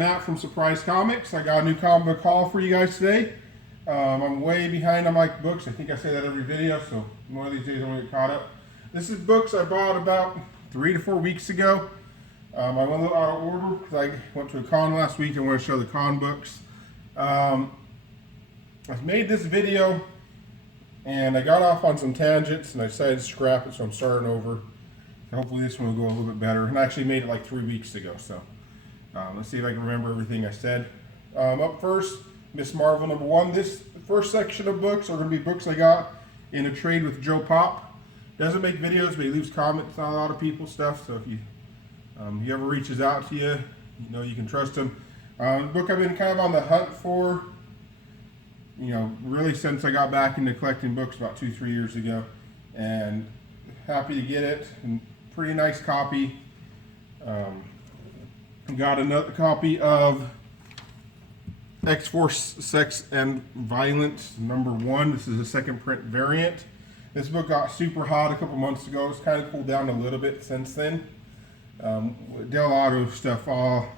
Matt from Surprise Comics. I got a new comic book haul for you guys today. I'm way behind on my books. I think I say that every video, so one of these days I'm going to get caught up. This is books I bought about 3 to 4 weeks ago. I went a little out of order because I went to a con last week and want to show the con books. I've made this video and I got off on some tangents and I decided to scrap it, so I'm starting over. Hopefully this one will go a little bit better. And I actually made it like 3 weeks ago, so let's see if I can remember everything I said. Up first, Miss Marvel #1. This first section of books are going to be books I got in a trade with Joe Pop. Doesn't make videos, but he leaves comments on a lot of people's stuff, so if he ever reaches out to you, you know you can trust him. The book I've been kind of on the hunt for, you know, really since I got back into collecting books about 2-3 years ago, and happy to get it. And pretty nice copy. Got another copy of X-Force Sex and Violence #1. This is a second print variant. This book got super hot a couple months ago. It's kind of cooled down a little bit since then. Delgado stuff all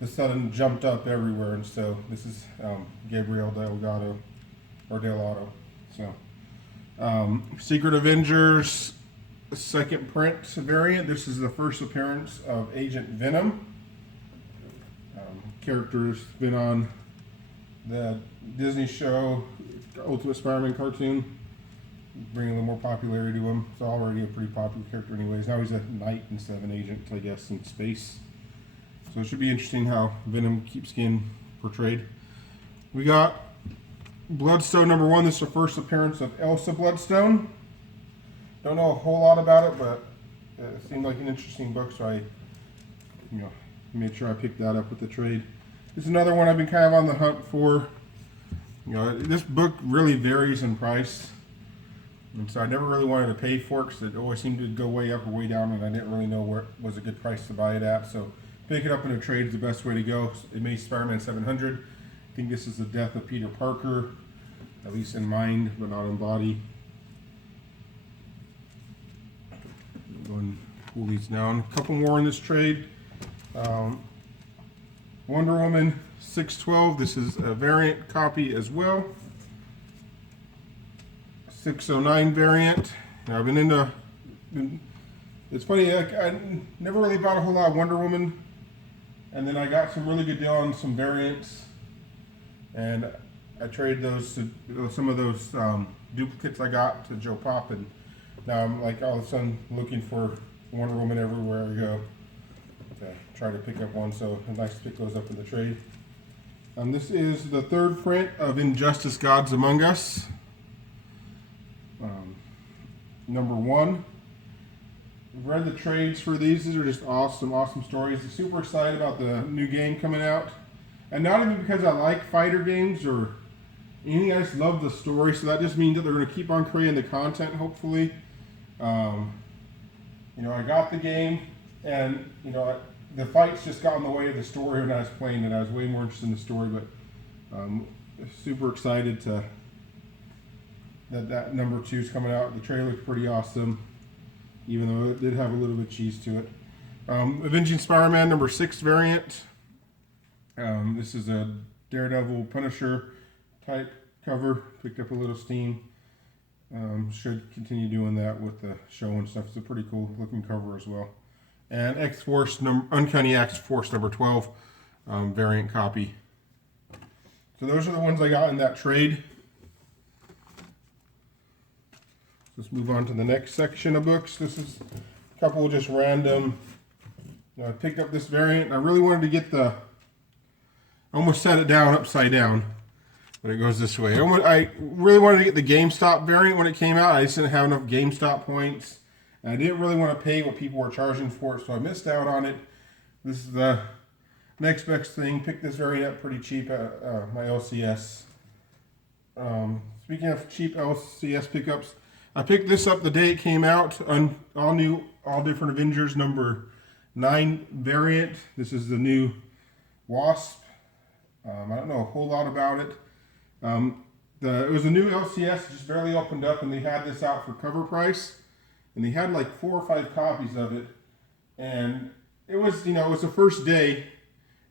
of a sudden jumped up everywhere, and so this is Gabriel Delgado, or Delgado. So, Secret Avengers second print variant. This is the first appearance of Agent Venom. Character's been on the Disney show, Ultimate Spider-Man cartoon, bringing a little more popularity to him. It's already a pretty popular character anyways. Now he's a knight instead of an agent, I guess, in space. So it should be interesting how Venom keeps getting portrayed. We got Bloodstone #1. This is the first appearance of Elsa Bloodstone. Don't know a whole lot about it, but it seemed like an interesting book, so I, made sure I picked that up with the trade. This is another one I've been kind of on the hunt for. You know, this book really varies in price, and so I never really wanted to pay for it because it always seemed to go way up or way down, and I didn't really know where was a good price to buy it at. So pick it up in a trade is the best way to go. Amazing Spider-Man 700. I think this is the death of Peter Parker, at least in mind, but not in body. Go and pull these down. A couple more in this trade. Wonder Woman 612. This is a variant copy as well. 609 variant. Now, I've been into. It's funny. I never really bought a whole lot of Wonder Woman, and then I got some really good deal on some variants, and I traded those to some of those duplicates I got to Joe Pop, and now I'm like all of a sudden looking for Wonder Woman everywhere I go. Try to pick up one, so it's nice to pick those up in the trade. This is the third print of Injustice Gods Among Us, #1. I've read the trades for these. These are just awesome stories. I'm super excited about the new game coming out, and not even because I like fighter games or anything. I just love the story, so that just means that they're going to keep on creating the content, hopefully. I got the game, and the fights just got in the way of the story when I was playing it. I was way more interested in the story, but super excited that #2 is coming out. The trailer looks pretty awesome, even though it did have a little bit of cheese to it. Avenging Spider-Man #6 variant. This is a Daredevil Punisher type cover. Picked up a little steam. Should continue doing that with the show and stuff. It's a pretty cool looking cover as well. And X-Force Uncanny X-Force #12 variant copy. So those are the ones I got in that trade. Let's move on to the next section of books. This is a couple of just random. I picked up this variant. I really wanted to get I almost set it down upside down, but it goes this way. I really wanted to get the GameStop variant when it came out. I just didn't have enough GameStop points. And I didn't really want to pay what people were charging for it, so I missed out on it. This is the next best thing. Picked this variant up pretty cheap at my LCS. Speaking of cheap LCS pickups, I picked this up the day it came out. All new, all different Avengers #9 variant. This is the new Wasp. I don't know a whole lot about it. It was a new LCS, just barely opened up, and they had this out for cover price. And they had like 4 or 5 copies of it. And it was, it was the first day.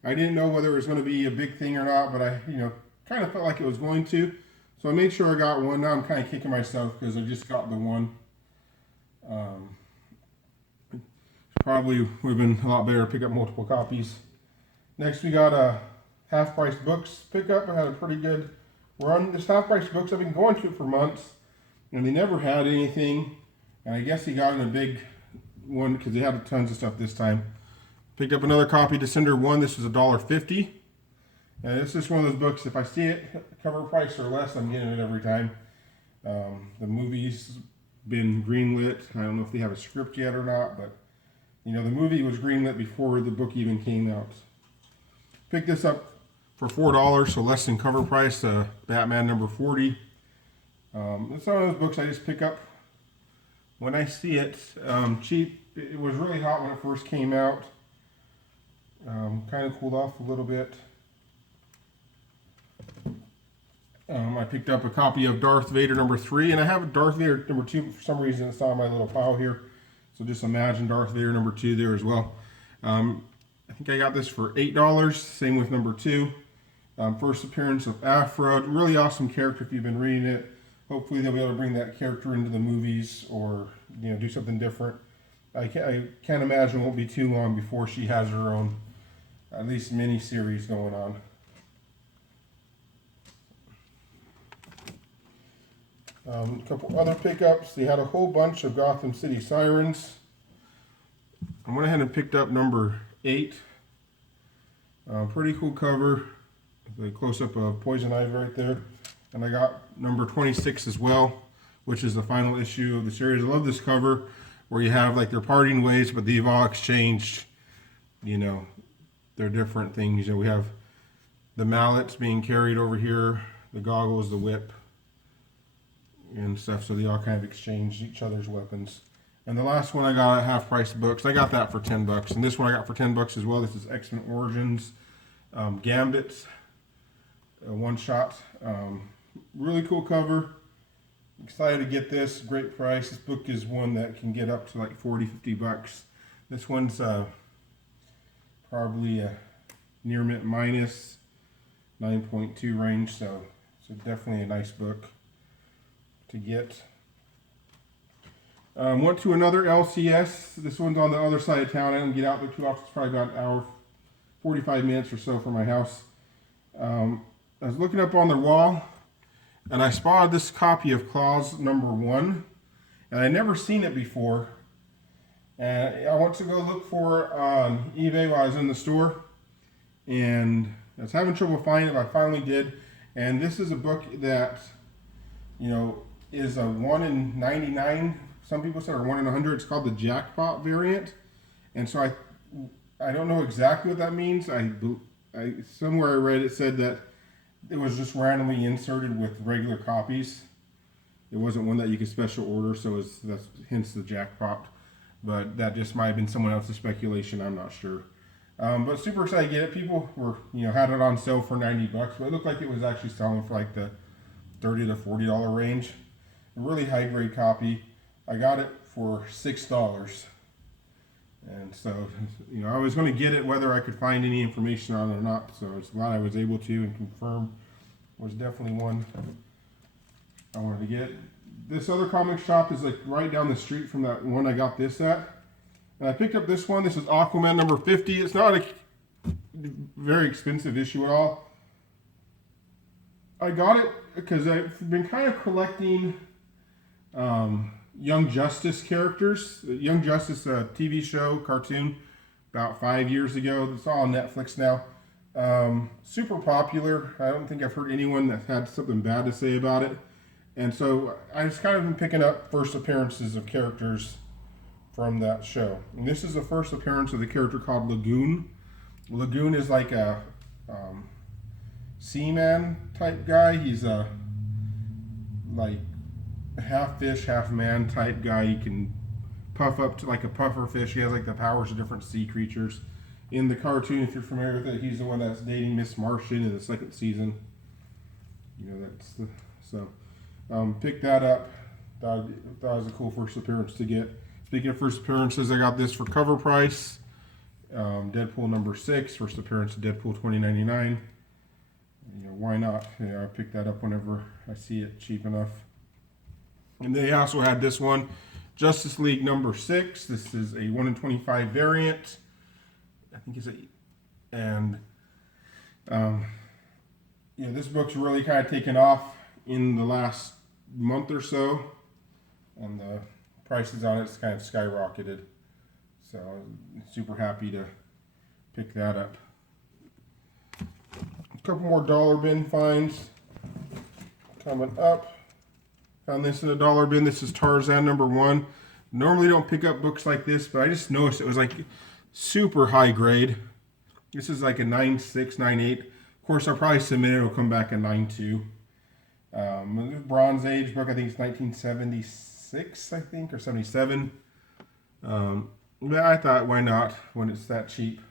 I didn't know whether it was going to be a big thing or not, but I, kind of felt like it was going to. So I made sure I got one. Now I'm kind of kicking myself because I just got the one. Probably would have been a lot better to pick up multiple copies. Next, we got a Half Price Books pickup. I had a pretty good run. This Half Price Books, I've been going to it for months, and they never had anything. And I guess he got in a big one because they had tons of stuff this time. Picked up another copy, Descender 1. This was $1.50. And it's just one of those books, if I see it cover price or less, I'm getting it every time. The movie's been greenlit. I don't know if they have a script yet or not, but the movie was greenlit before the book even came out. Picked this up for $4, so less than cover price. Batman number 40. It's one of those books I just pick up when I see it. Cheap. It was really hot when it first came out. Kind of cooled off a little bit. I picked up a copy of Darth Vader number 3, and I have Darth Vader number 2 for some reason. It's not in my little pile here. So just imagine Darth Vader number 2 there as well. I think I got this for $8. Same with number 2. First appearance of Aphra. Really awesome character if you've been reading it. Hopefully they'll be able to bring that character into the movies or do something different. I can't imagine it won't be too long before she has her own, at least mini-series going on. A couple other pickups. They had a whole bunch of Gotham City Sirens. I went ahead and picked up number 8. Pretty cool cover. The close-up of Poison Ivy right there. And I got number 26 as well, which is the final issue of the series. I love this cover where you have like their parting ways, but they've all exchanged, their different things. We have the mallets being carried over here, the goggles, the whip, and stuff, so they all kind of exchange each other's weapons. And the last one I got at Half Price Books, I got that for $10, and this one I got for $10 as well. This is X-Men Origins Gambit, one shot. Really cool cover. Excited to get this. Great price. This book is one that can get up to like $40-50. This one's probably a near mint minus 9.2 range, so it's definitely a nice book to get. Went to another LCS. This one's on the other side of town. I didn't get out there too often. It's probably about an hour, 45 minutes or so from my house. I was looking up on their wall, and I spotted this copy of Claws number 1, and I'd never seen it before. And I went to go look for it on eBay while I was in the store, and I was having trouble finding it. I finally did, and this is a book that, is a 1 in 99. Some people said, or 1 in 100. It's called the Jackpot variant, and so I don't know exactly what that means. I somewhere I read it said that it was just randomly inserted with regular copies. It wasn't one that you could special order, so that's hence the jackpot. But that just might have been someone else's speculation. I'm not sure. But super excited to get it. People were, had it on sale for $90, but it looked like it was actually selling for like the $30 to $40 range. A really high grade copy. I got it for $6. And so, I was going to get it whether I could find any information on it or not. So it's glad I was able to and confirm. It was definitely one I wanted to get. This other comic shop is like right down the street from that one I got this at. And I picked up this one. This is Aquaman number 50. It's not a very expensive issue at all. I got it because I've been kind of collecting Young Justice characters. Young Justice TV show, cartoon, about 5 years ago. It's all on Netflix now. Super popular. I don't think I've heard anyone that had something bad to say about it. And so I just kind of been picking up first appearances of characters from that show. And this is the first appearance of the character called Lagoon. Lagoon is like a seaman type guy. He's a like half fish, half man type guy. He can puff up to like a puffer fish. He has like the powers of different sea creatures. In the cartoon, if you're familiar with it, he's the one that's dating Miss Martian in the second season. That's the picked that up. Thought it was a cool first appearance to get. Speaking of first appearances, I got this for cover price. Deadpool number 6, first appearance of Deadpool 2099. You know, why not? I pick that up whenever I see it cheap enough. And they also had this one, Justice League number 6. This is a 1 in 25 variant. I think it's this book's really kind of taken off in the last month or so, and the prices on it's kind of skyrocketed. So I'm super happy to pick that up. A couple more dollar bin finds coming up. Found this in a dollar bin. This is Tarzan number 1. Normally don't pick up books like this, but I just noticed it was like super high grade. This is like a 9.6, 9.8. Of course, I'll probably submit it. It'll come back a 9.2. Bronze Age book, I think it's 1976, I think, or 77. But I thought, why not, when it's that cheap?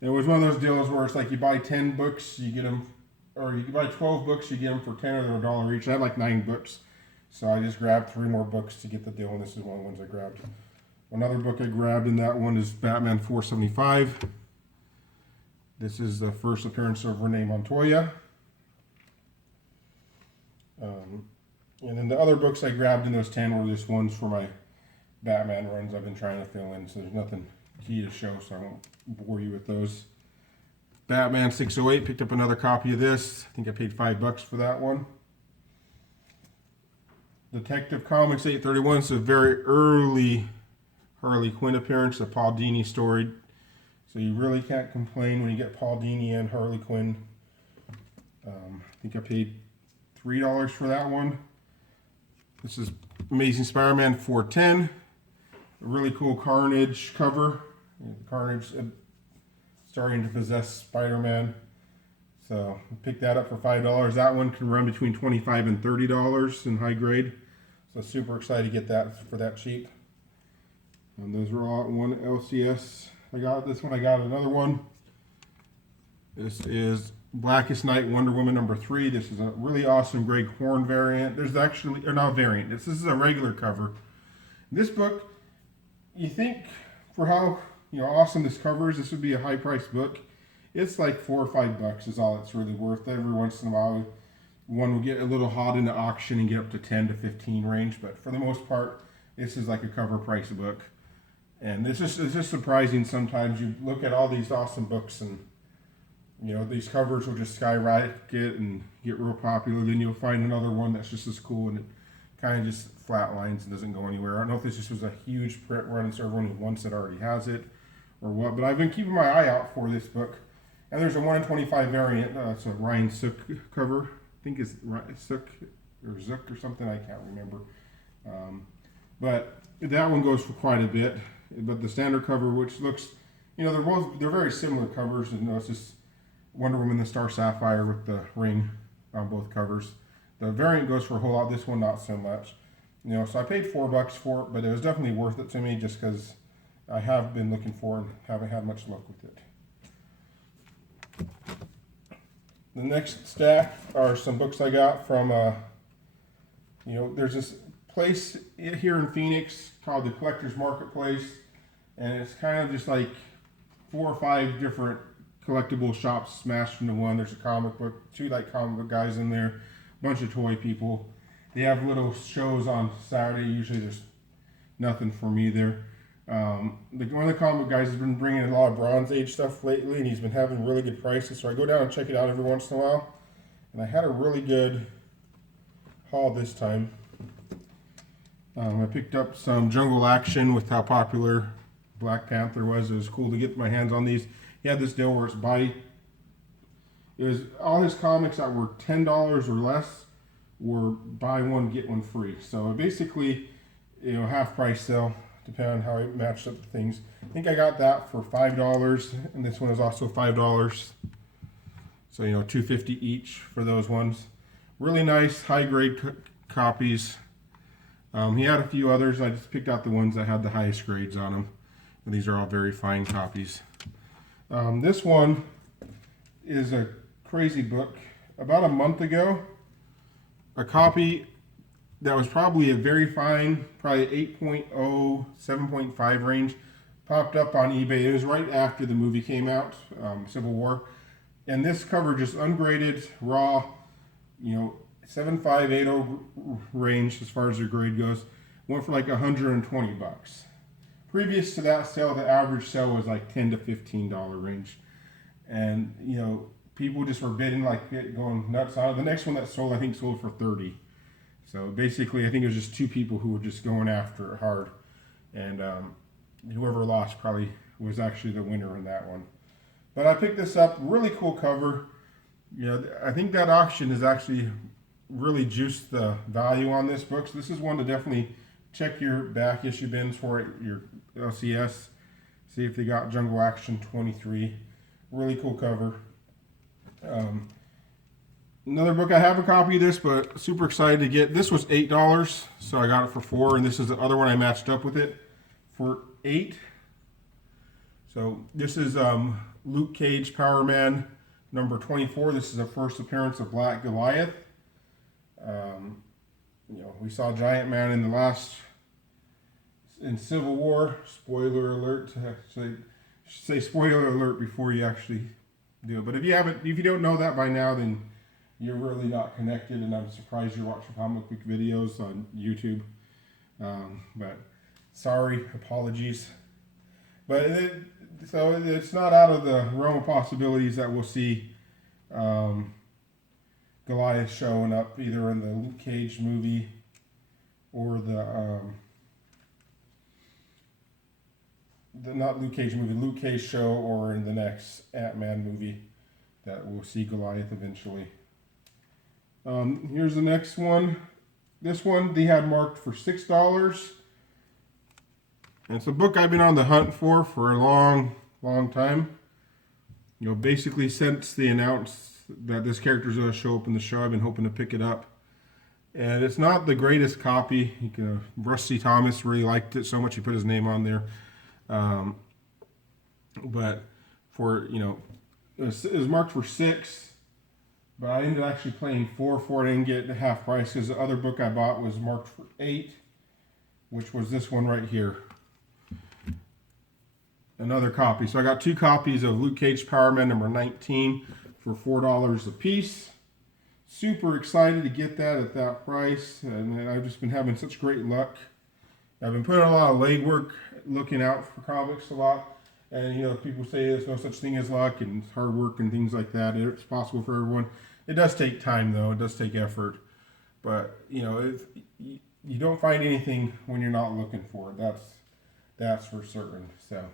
It was one of those deals where it's like you buy 10 books, you get them, or you buy 12 books, you get them for 10 or $1 each. I had like 9 books, so I just grabbed 3 more books to get the deal, and this is one of the ones I grabbed. Another book I grabbed in that one is Batman 475. This is the first appearance of Renee Montoya. And then the other books I grabbed in those 10 were just ones for my Batman runs I've been trying to fill in, so there's nothing key to show, so I won't bore you with those. Batman 608, picked up another copy of this. I think I paid $5 for that one. Detective Comics 831, it's a very early Harley Quinn appearance, a Paul Dini story. So you really can't complain when you get Paul Dini and Harley Quinn. I think I paid $3 for that one. This is Amazing Spider-Man 410. A really cool Carnage cover. Carnage starting to possess Spider-Man. So I picked that up for $5. That one can run between $25 and $30 in high grade. So super excited to get that for that cheap. And those were all one LCS. I got this one. I got another one. This is Blackest Night Wonder Woman number 3. This is a really awesome Greg Horn variant. There's actually, or not variant. This is a regular cover. This book, you think for how awesome this cover is, this would be a high priced book. It's like $4 or $5 is all it's really worth. Every once in a while, one will get a little hot in the auction and get up to 10 to 15 range. But for the most part, this is like a cover price book. And it's just surprising sometimes. You look at all these awesome books and these covers will just skyrocket and get real popular. Then you'll find another one that's just as cool and it kind of just flatlines and doesn't go anywhere. I don't know if this just was a huge print run so everyone who wants it already has it or what, but I've been keeping my eye out for this book. And there's a 1 in 25 variant. It's a Ryan Sook cover. I think it's Sook or Zook or something. I can't remember. But that one goes for quite a bit. But the standard cover, which looks, they're very similar covers. And it's just Wonder Woman, the Star Sapphire with the ring on both covers. The variant goes for a whole lot. This one, not so much. So I paid $4 for it, but it was definitely worth it to me just because I have been looking for it and haven't had much luck with it. The next stack are some books I got from, there's this place here in Phoenix called the Collectors Marketplace, and it's kind of just like 4 or 5 different collectible shops smashed into one. There's a comic book, 2 like comic book guys in there, a bunch of toy people. They have little shows on Saturday. Usually there's nothing for me there. One of the comic guys has been bringing a lot of Bronze Age stuff lately, and he's been having really good prices. So I go down and check it out every once in a while. And I had a really good haul this time. I picked up some Jungle Action with how popular Black Panther was. It was cool to get my hands on these. He had this deal where it was all his comics that were $10 or less were buy one, get one free. So basically, half price sale, depending on how it matched up the things. I think I got that for $5, and this one is also $5. So, $2.50 each for those ones. Really nice, high grade copies. He had a few others. I just picked out the ones that had the highest grades on them. And these are all very fine copies. This one is a crazy book. About a month ago, a copy that was probably a very fine, probably 8.0, 7.5 range, popped up on eBay. It was right after the movie came out, Civil War. And this cover, just ungraded, raw, 7580 range as far as your grade goes, went for like 120 bucks. Previous to that sale, the average sale was like $10 to $15 range. And, people just were bidding like it, going nuts on it. The next one that sold, I think, sold for 30. So basically, I think it was just two people who were just going after it hard. And whoever lost probably was actually the winner in that one. But I picked this up, really cool cover. I think that auction has actually really juiced the value on this book. So this is one to definitely check your back issue bins for it, your LCS. See if they got Jungle Action 23. Really cool cover. Another book, I have a copy of this, but super excited to get. This was $8, so I got it for $4, and this is the other one I matched up with it for $8. So this is Luke Cage Power Man number 24. This is the first appearance of Black Goliath. We saw Giant Man in Civil War. Spoiler alert. Say spoiler alert before you actually do it. But if you don't know that by now, then you're really not connected, and I'm surprised you're watching comic book videos on YouTube. But sorry, apologies. But so it's not out of the realm of possibilities that we'll see Goliath showing up either in the Luke Cage movie or not Luke Cage movie, Luke Cage show, or in the next Ant-Man movie that we'll see Goliath eventually. Here's the next one. This one they had marked for $6. And it's a book I've been on the hunt for a long, long time. Basically since they announced that this character is going to show up in the show, I've been hoping to pick it up. And it's not the greatest copy. Rusty Thomas really liked it so much he put his name on there. But for, it was marked for $6. But I ended up actually paying $4 for it. I didn't get the half price because the other book I bought was marked for $8, which was this one right here. Another copy. So I got 2 copies of Luke Cage Power Man number 19 for $4 a piece. Super excited to get that at that price. And I've just been having such great luck. I've been putting a lot of legwork, looking out for comics a lot. And, people say there's no such thing as luck and hard work and things like that. It's possible for everyone. It does take time, though. It does take effort. But, if you don't find anything when you're not looking for it. That's for certain. So,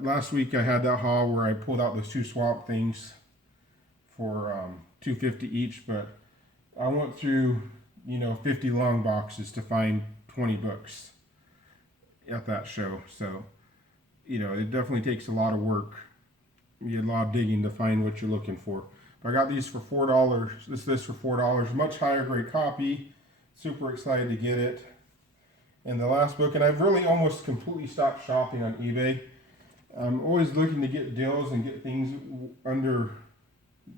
last week I had that haul where I pulled out those 2 Swamp Things for $2.50 each. But I went through, 50 long boxes to find 20 books at that show. So, it definitely takes a lot of work. You get a lot of digging to find what you're looking for. But I got these for $4. This for $4. Much higher grade copy. Super excited to get it. And the last book, and I've really almost completely stopped shopping on eBay. I'm always looking to get deals and get things under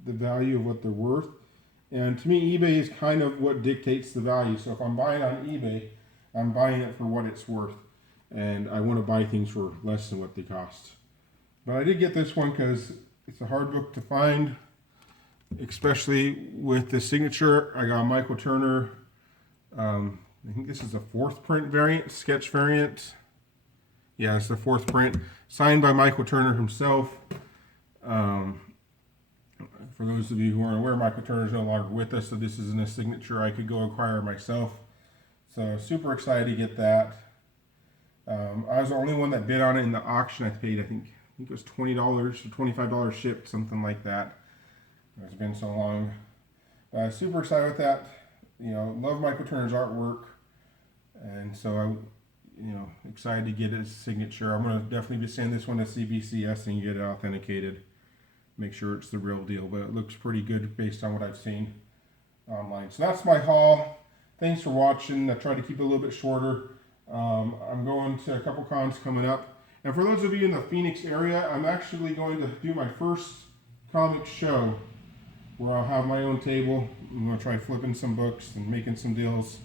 the value of what they're worth. And to me, eBay is kind of what dictates the value. So if I'm buying on eBay, I'm buying it for what it's worth. And I want to buy things for less than what they cost. But I did get this one because it's a hard book to find, especially with the signature. I got a Michael Turner, I think this is a 4th print variant, sketch variant. Yeah, it's the 4th print, signed by Michael Turner himself. For those of you who aren't aware, Michael Turner is no longer with us, so this isn't a signature I could go acquire myself. So super excited to get that. I was the only one that bid on it in the auction. I paid, I think it was $20 or $25 shipped, something like that. It's been so long. Super excited with that. Love Michael Turner's artwork, and so I'm, excited to get his signature. I'm gonna definitely be sending this one to CBCS and get it authenticated. Make sure it's the real deal, but it looks pretty good based on what I've seen online. So that's my haul. Thanks for watching. I tried to keep it a little bit shorter. I'm going to a couple cons coming up. And for those of you in the Phoenix area, I'm actually going to do my first comic show where I'll have my own table. I'm going to try flipping some books and making some deals.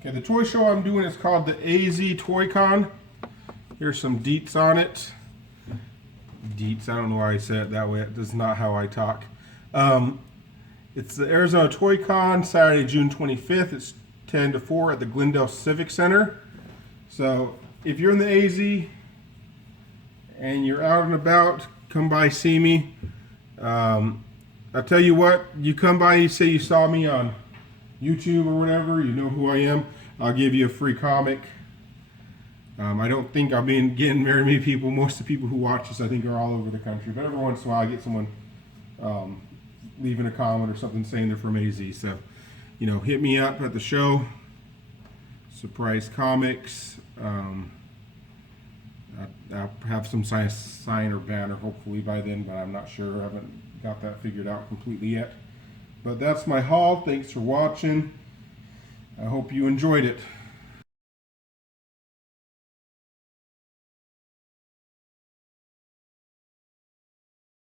Okay, the toy show I'm doing is called the AZ Toy Con. Here's some deets on it. Deets, I don't know why I said it that way. That's not how I talk. It's the Arizona Toy Con, Saturday, June 25th. It's 10 to 4 at the Glendale Civic Center. So if you're in the AZ and you're out and about, come by, see me. I'll tell you what, you come by, you say you saw me on YouTube or whatever, you know who I am, I'll give you a free comic. I don't think I've been getting very many people. Most of the people who watch this, I think, are all over the country. But every once in a while, I get someone leaving a comment or something saying they're from AZ. So, you know, hit me up at the show. Surprise Comics. I'll have some sign or banner hopefully by then, but I'm not sure. I haven't got that figured out completely yet. But that's my haul. Thanks for watching. I hope you enjoyed it.